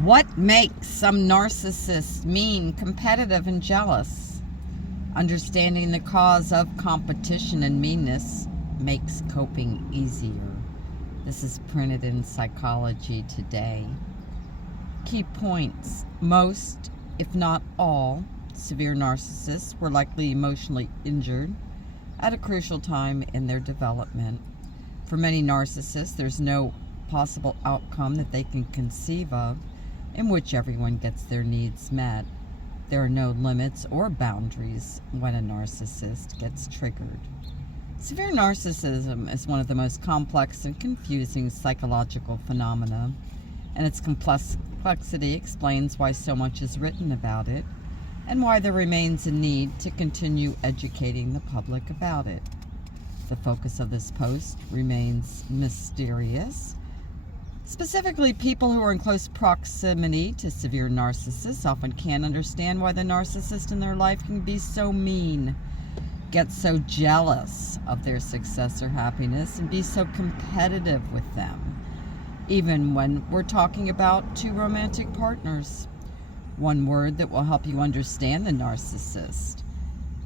What makes some narcissists mean, competitive, and jealous? Understanding the cause of competition and meanness makes coping easier. This is printed in Psychology Today. Key points. Most, if not all, severe narcissists were likely emotionally injured at a crucial time in their development. For many narcissists, there's no possible outcome that they can conceive of in which everyone gets their needs met. There are no limits or boundaries when a narcissist gets triggered. Severe narcissism is one of the most complex and confusing psychological phenomena, and its complexity explains why so much is written about it and why there remains a need to continue educating the public about it. The focus of this post remains mysterious. Specifically, people who are in close proximity to severe narcissists often can't understand why the narcissist in their life can be so mean, get so jealous of their success or happiness, and be so competitive with them, even when we're talking about two romantic partners. One word that will help you understand the narcissist.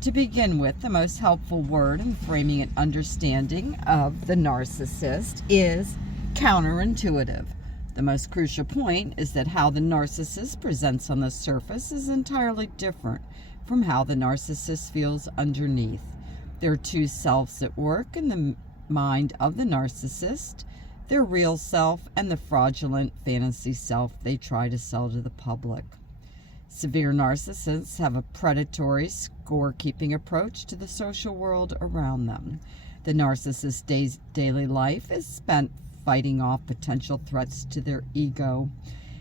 To begin with, the most helpful word in framing an understanding of the narcissist is counterintuitive. The most crucial point is that how the narcissist presents on the surface is entirely different from how the narcissist feels underneath. There are two selves at work in the mind of the narcissist: their real self and the fraudulent fantasy self they try to sell to the public. Severe narcissists have a predatory, score-keeping approach to the social world around them. The narcissist's daily life is spent fighting off potential threats to their ego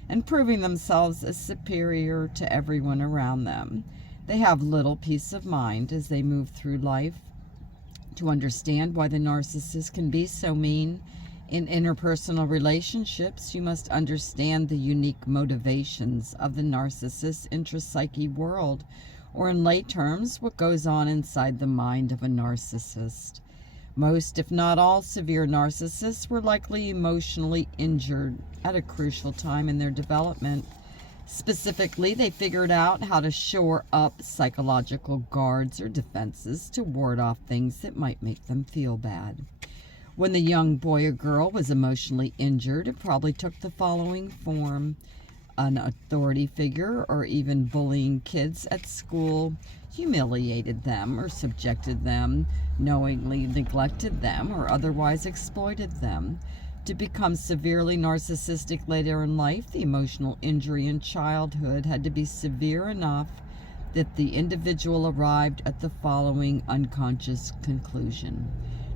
and proving themselves as superior to everyone around them. They have little peace of mind as they move through life. To understand why the narcissist can be so mean in interpersonal relationships, you must understand the unique motivations of the narcissist's intrapsyche world, or in lay terms, what goes on inside the mind of a narcissist. Most, if not all, severe narcissists were likely emotionally injured at a crucial time in their development. Specifically, they figured out how to shore up psychological guards or defenses to ward off things that might make them feel bad. When the young boy or girl was emotionally injured, it probably took the following form: an authority figure or even bullying kids at school humiliated them or subjected them, knowingly neglected them, or otherwise exploited them. To become severely narcissistic later in life, the emotional injury in childhood had to be severe enough that the individual arrived at the following unconscious conclusion: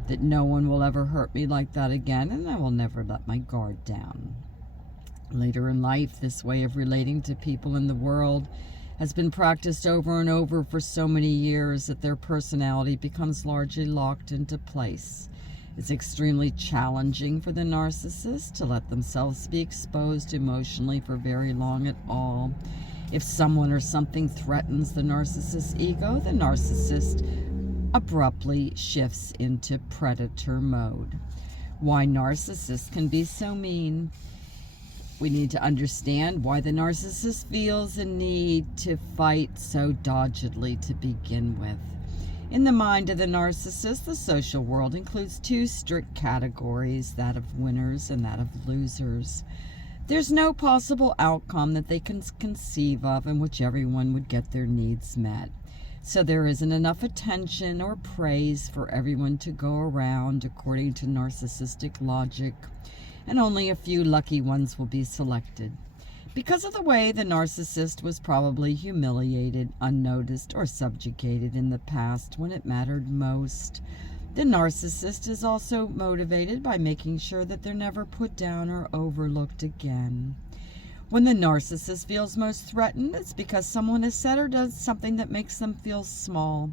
that no one will ever hurt me like that again, and I will never let my guard down. Later in life, this way of relating to people in the world has been practiced over and over for so many years that their personality becomes largely locked into place. It's extremely challenging for the narcissist to let themselves be exposed emotionally for very long at all. If someone or something threatens the narcissist's ego, the narcissist abruptly shifts into predator mode. Why narcissists can be so mean. We need to understand why the narcissist feels a need to fight so doggedly to begin with. In the mind of the narcissist, the social world includes two strict categories, that of winners and that of losers. There's no possible outcome that they can conceive of in which everyone would get their needs met. So there isn't enough attention or praise for everyone to go around according to narcissistic logic, and only a few lucky ones will be selected. Because of the way the narcissist was probably humiliated, unnoticed, or subjugated in the past when it mattered most, the narcissist is also motivated by making sure that they're never put down or overlooked again. When the narcissist feels most threatened, it's because someone has said or does something that makes them feel small,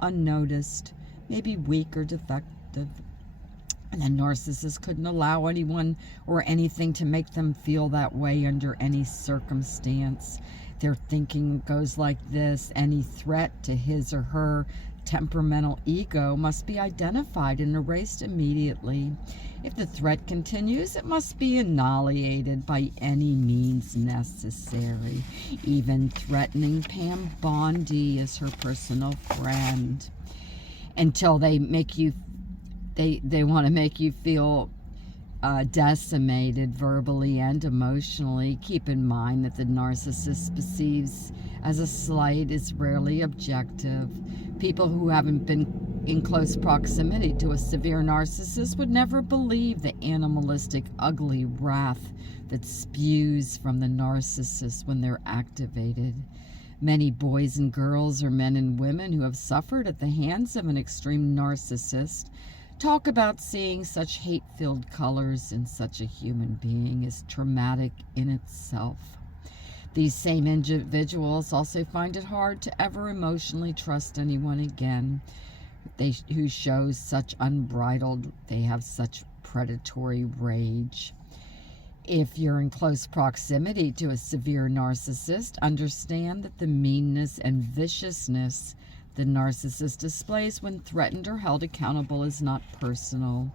unnoticed, maybe weak or defective. And the narcissist couldn't allow anyone or anything to make them feel that way under any circumstance. Their thinking goes like this: any threat to his or her temperamental ego must be identified and erased immediately. If the threat continues, it must be annihilated by any means necessary, even threatening Pam Bondi as her personal friend, until they make you, they want to make you feel decimated verbally and emotionally. Keep in mind that the narcissist perceives as a slight is rarely objective. People who haven't been in close proximity to a severe narcissist would never believe the animalistic, ugly wrath that spews from the narcissist when they're activated. Many boys and girls, or men and women who have suffered at the hands of an extreme narcissist, talk about seeing such hate-filled colors in such a human being as traumatic in itself. These same individuals also find it hard to ever emotionally trust anyone again. Who shows such unbridled, they have such predatory rage. If you're in close proximity to a severe narcissist, understand that the meanness and viciousness the narcissist displays when threatened or held accountable is not personal.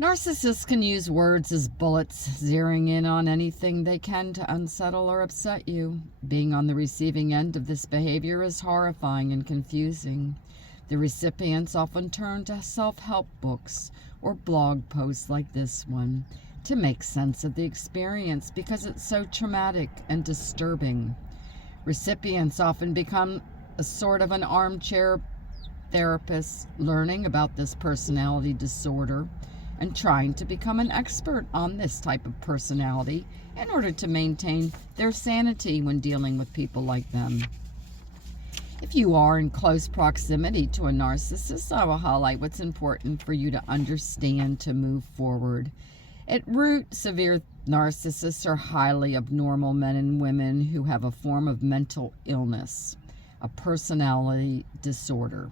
Narcissists can use words as bullets, zeroing in on anything they can to unsettle or upset you. Being on the receiving end of this behavior is horrifying and confusing. The recipients often turn to self-help books or blog posts like this one to make sense of the experience because it's so traumatic and disturbing. Recipients often become a sort of an armchair therapist, learning about this personality disorder and trying to become an expert on this type of personality in order to maintain their sanity when dealing with people like them. If you are in close proximity to a narcissist, I will highlight what's important for you to understand to move forward. At root, severe narcissists are highly abnormal men and women who have a form of mental illness, a personality disorder.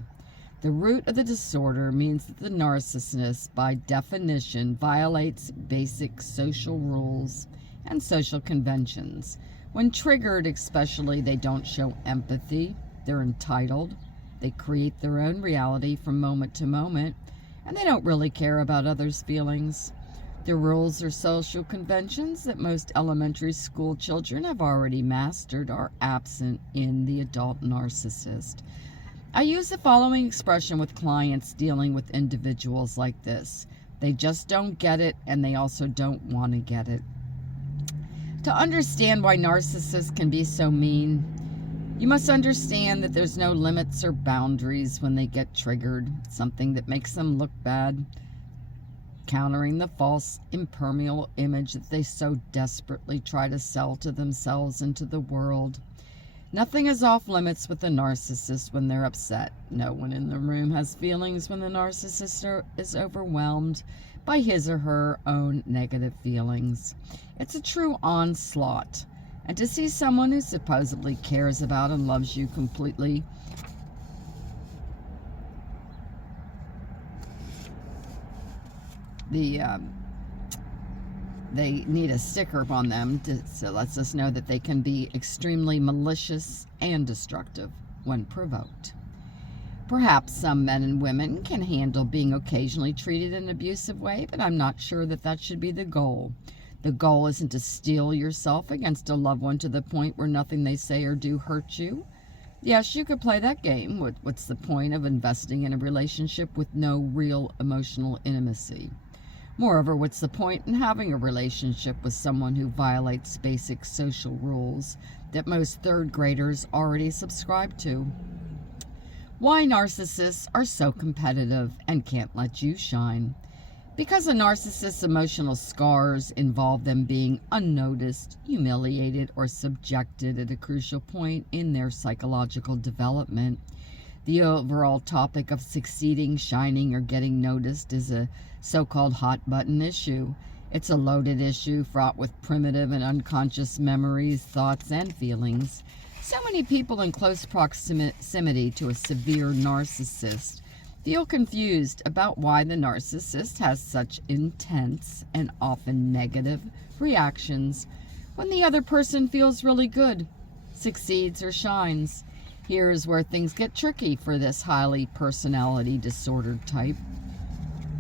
The root of the disorder means that the narcissist, by definition, violates basic social rules and social conventions. When triggered, especially, they don't show empathy. They're entitled. They create their own reality from moment to moment, and they don't really care about others' feelings. The rules or social conventions that most elementary school children have already mastered are absent in the adult narcissist. I use the following expression with clients dealing with individuals like this: they just don't get it, and they also don't want to get it. To understand why narcissists can be so mean, you must understand that there's no limits or boundaries when they get triggered, something that makes them look bad, countering the false, impermeable image that they so desperately try to sell to themselves and to the world. Nothing is off limits with the narcissist when they're upset. No one in the room has feelings when the narcissist is overwhelmed by his or her own negative feelings. It's a true onslaught. And to see someone who supposedly cares about and loves you completely they need a sticker on them so lets us know that they can be extremely malicious and destructive when provoked. Perhaps some men and women can handle being occasionally treated in an abusive way, but I'm not sure that that should be the goal. The goal isn't to steel yourself against a loved one to the point where nothing they say or do hurts you. Yes, you could play that game. What's the point of investing in a relationship with no real emotional intimacy? Moreover, what's the point in having a relationship with someone who violates basic social rules that most third graders already subscribe to? Why narcissists are so competitive and can't let you shine? Because a narcissist's emotional scars involve them being unnoticed, humiliated, or subjected at a crucial point in their psychological development. The overall topic of succeeding, shining, or getting noticed is a so-called hot-button issue. It's a loaded issue fraught with primitive and unconscious memories, thoughts, and feelings. So many people in close proximity to a severe narcissist feel confused about why the narcissist has such intense and often negative reactions when the other person feels really good, succeeds, or shines. Here's where things get tricky for this highly personality disordered type.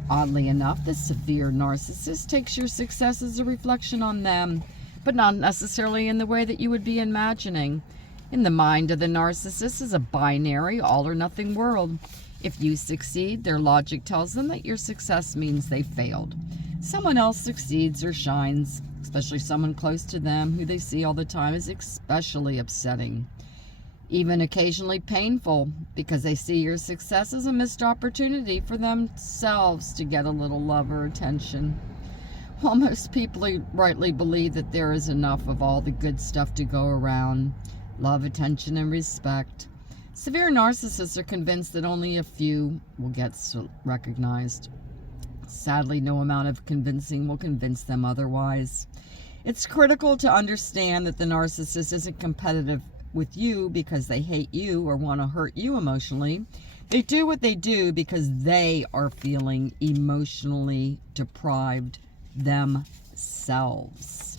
Oddly enough, the severe narcissist takes your success as a reflection on them, but not necessarily in the way that you would be imagining. In the mind of the narcissist is a binary, all or nothing world. If you succeed, their logic tells them that your success means they failed. Someone else succeeds or shines, especially someone close to them who they see all the time, is especially upsetting. Even occasionally painful, because they see your success as a missed opportunity for themselves to get a little love or attention. While most people rightly believe that there is enough of all the good stuff to go around, love, attention, and respect, severe narcissists are convinced that only a few will get recognized. Sadly, no amount of convincing will convince them otherwise. It's critical to understand that the narcissist isn't competitive with you because they hate you or want to hurt you emotionally. They do what they do because they are feeling emotionally deprived themselves.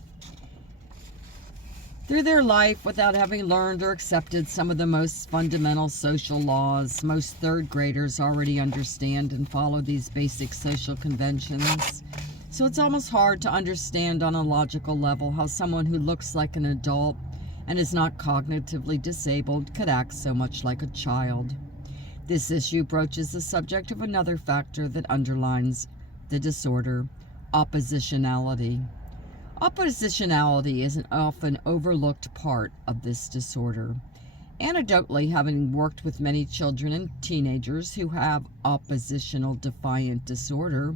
Through their life, without having learned or accepted some of the most fundamental social laws, most third graders already understand and follow these basic social conventions. So it's almost hard to understand on a logical level how someone who looks like an adult and is not cognitively disabled could act so much like a child. This issue broaches the subject of another factor that underlines the disorder: oppositionality. Oppositionality is an often overlooked part of this disorder. Anecdotally, having worked with many children and teenagers who have oppositional defiant disorder,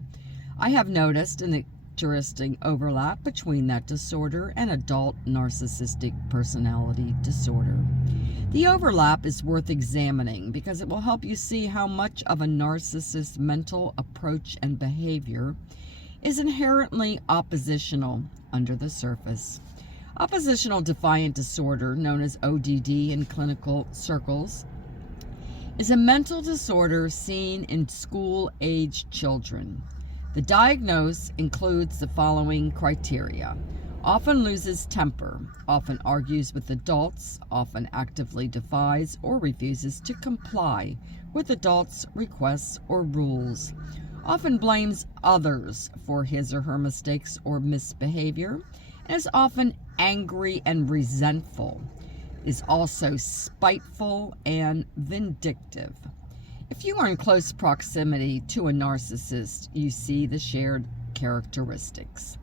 I have noticed an interesting overlap between that disorder and adult narcissistic personality disorder. The overlap is worth examining because it will help you see how much of a narcissist's mental approach and behavior is inherently oppositional under the surface. Oppositional defiant disorder, known as ODD in clinical circles, is a mental disorder seen in school-aged children. The diagnosis includes the following criteria: often loses temper, often argues with adults, often actively defies or refuses to comply with adults' requests or rules, often blames others for his or her mistakes or misbehavior, and is often angry and resentful, is also spiteful and vindictive. If you are in close proximity to a narcissist, you see the shared characteristics.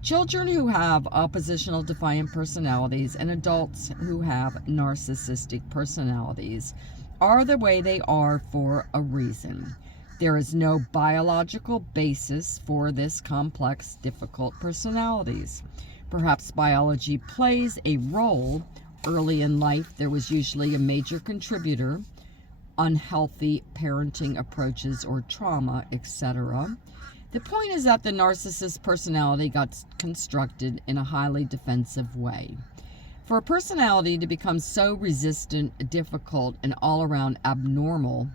Children who have oppositional defiant personalities and adults who have narcissistic personalities are the way they are for a reason. There is no biological basis for this complex, difficult personalities. Perhaps biology plays a role. Early in life, there was usually a major contributor: unhealthy parenting approaches or trauma, etc. The point is that the narcissist personality got constructed in a highly defensive way. For a personality to become so resistant, difficult, and all around abnormal,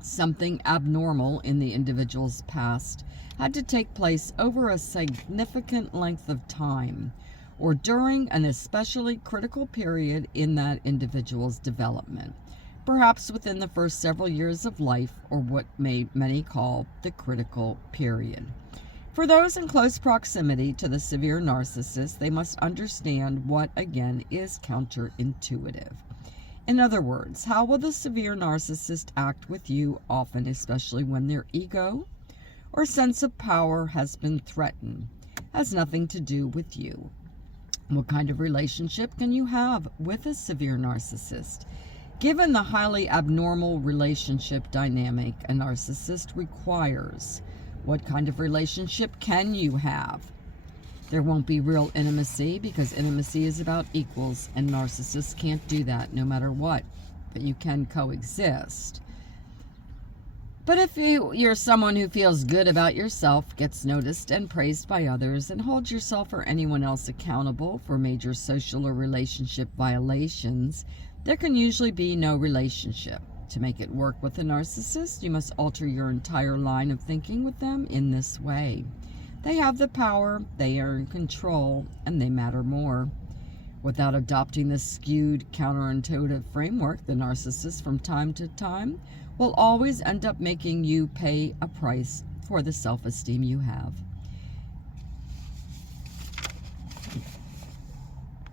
something abnormal in the individual's past had to take place over a significant length of time, or during an especially critical period in that individual's development, perhaps within the first several years of life, or what many call the critical period. For those in close proximity to the severe narcissist, they must understand what, again, is counterintuitive. In other words, how will the severe narcissist act with you often, especially when their ego or sense of power has been threatened, has nothing to do with you? What kind of relationship can you have with a severe narcissist? Given the highly abnormal relationship dynamic a narcissist requires, what kind of relationship can you have? There won't be real intimacy because intimacy is about equals, and narcissists can't do that no matter what, but you can coexist. But if you're someone who feels good about yourself, gets noticed and praised by others, and holds yourself or anyone else accountable for major social or relationship violations, there can usually be no relationship. To make it work with a narcissist, you must alter your entire line of thinking with them in this way. They have the power, they are in control, and they matter more. Without adopting this skewed, counterintuitive framework, the narcissist from time to time will always end up making you pay a price for the self-esteem you have.